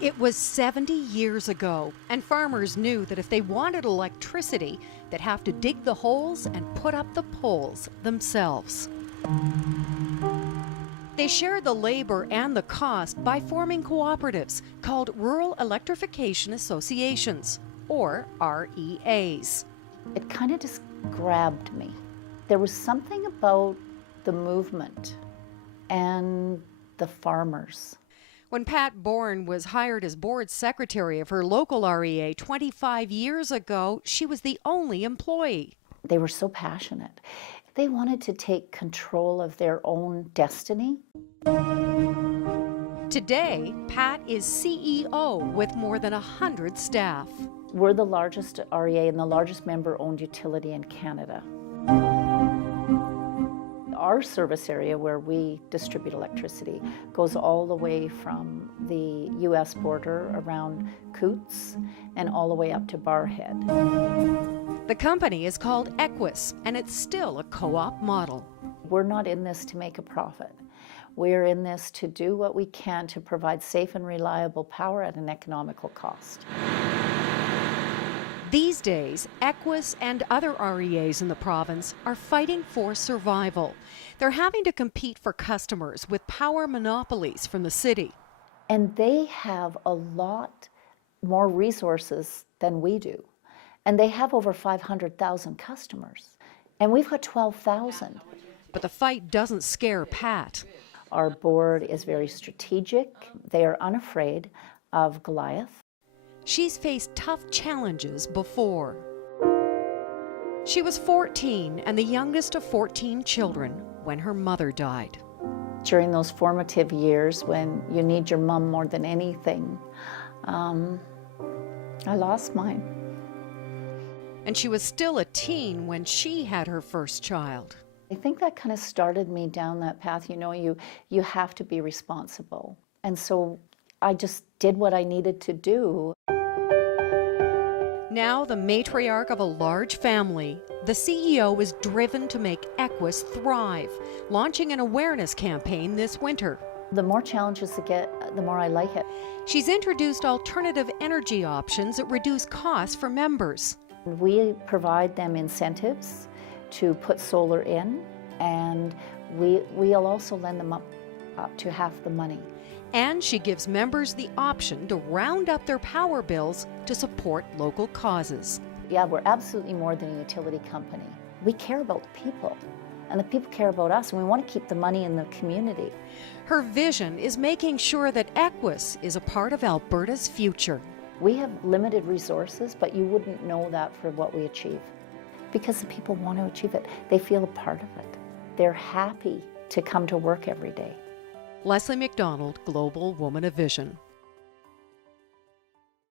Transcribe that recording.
It was 70 years ago, and farmers knew that if they wanted electricity, they'd have to dig the holes and put up the poles themselves. They shared the labor and the cost by forming cooperatives called Rural Electrification Associations, or REAs. It kind of just grabbed me. There was something about the movement and the farmers. When Pat Bourne was hired as board secretary of her local REA 25 years ago, she was the only employee. They were so passionate. They wanted to take control of their own destiny. Today, Pat is CEO with more than 100 staff. We're the largest REA and the largest member-owned utility in Canada. Our service area where we distribute electricity goes all the way from the US border around Coots and all the way up to Barrhead. The company is called Equus, and it's still a co-op model. We're not in this to make a profit. We're in this to do what we can to provide safe and reliable power at an economical cost. These days, Equus and other REAs in the province are fighting for survival. They're having to compete for customers with power monopolies from the city. And they have a lot more resources than we do. And they have over 500,000 customers. And we've got 12,000. But the fight doesn't scare Pat. Our board is very strategic. They are unafraid of Goliath. She's faced tough challenges before. She was 14 and the youngest of 14 children when her mother died. During those formative years when you need your mom more than anything, I lost mine. And she was still a teen when she had her first child. I think that kind of started me down that path. You know, you have to be responsible. And so I just did what I needed to do. Now the matriarch of a large family, the CEO is driven to make Equus thrive, launching an awareness campaign this winter. The more challenges I get, the more I like it. She's introduced alternative energy options that reduce costs for members. We provide them incentives to put solar in, and we'll also lend them up to half the money. And she gives members the option to round up their power bills to support local causes. Yeah, we're absolutely more than a utility company. We care about the people, and the people care about us, and we want to keep the money in the community. Her vision is making sure that Equus is a part of Alberta's future. We have limited resources, but you wouldn't know that for what we achieve. Because the people want to achieve it. They feel a part of it. They're happy to come to work every day. Leslie McDonald, Global Woman of Vision.